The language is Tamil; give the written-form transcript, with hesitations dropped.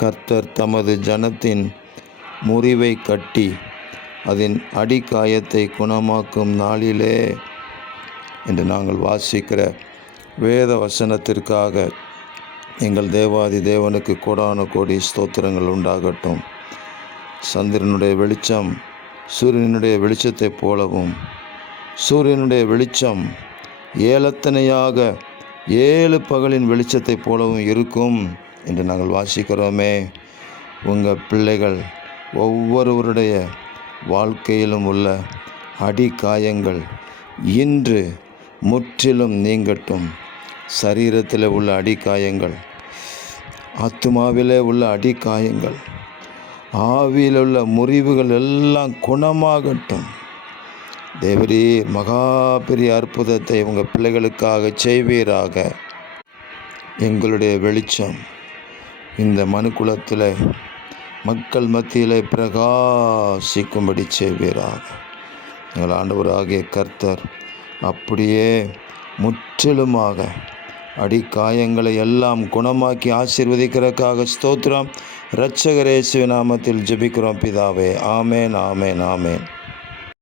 கர்த்தர் தமது ஜனத்தின் முறிவை கட்டி அதன் அடிக்காயத்தை குணமாக்கும் நாளிலே என்று நாங்கள் வாசிக்கிற வேத வசனத்திற்காக எங்கள் தேவாதி தேவனுக்கு கோடான கோடி ஸ்தோத்திரங்கள் உண்டாகட்டும். சந்திரனுடைய வெளிச்சம் சூரியனுடைய வெளிச்சத்தைப் போலவும், சூரியனுடைய வெளிச்சம் ஏலத்தனையாக 7 பகலின் வெளிச்சத்தைப் போலவும் இருக்கும் என்று நாங்கள் வாசிக்கிறோமே. உங்கள் பிள்ளைகள் ஒவ்வொருவருடைய வாழ்க்கையிலும் உள்ள அடிக்காயங்கள் இன்று முற்றிலும் நீங்கட்டும். சரீரத்தில் உள்ள அடிக்காயங்கள், ஆத்துமாவிலே உள்ள அடிக்காயங்கள், ஆவியில் உள்ள முறிவுகள் எல்லாம் குணமாகட்டும். தேவரீர் மகா பெரிய அற்புதத்தை உங்கள் பிள்ளைகளுக்காக செய்வீராக. எங்களுடைய வெளிச்சம் இந்த மனுக்குலத்தில் மக்கள் மத்தியிலே பிரகாசிக்கும்படி செய்வீராக. எங்கள் ஆண்டவராகிய கர்த்தர் அப்படியே முற்றிலுமாக அடிக்காயங்களை எல்லாம் குணமாக்கி ஆசீர்வதிக்கிறதுக்காக ஸ்தோத்திரம். இரட்சகர் இயேசுவின் நாமத்தில் ஜெபிக்கிறோம் பிதாவே. ஆமேன், ஆமேன், ஆமேன்.